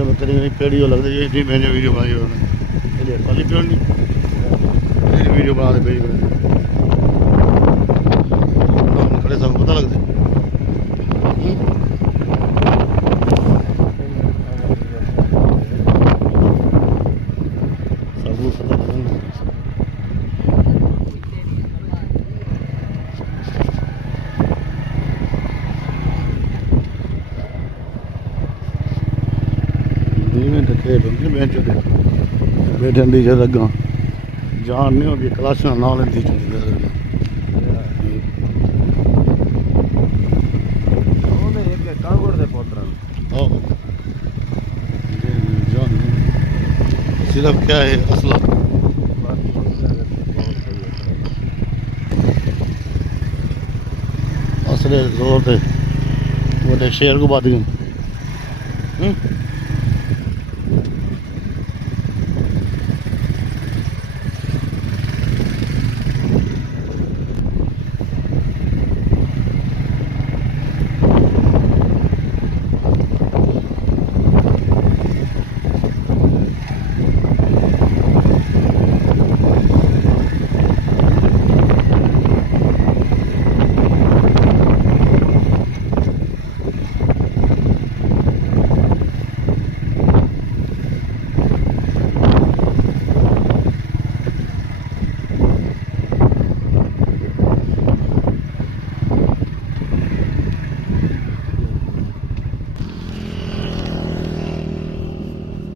कभी कभी पेड़ी लगते जी मैंने वीडियो बनाई खाली पेड़ नहीं वीडियो बना दे पेड़ी खड़े सब पता लगता सब पता लगता बैठन दी लगा जान नहीं होगी क्लास ना लेंदी सिर्फ क्या है असला असले जोर थे वो शेर को बात गए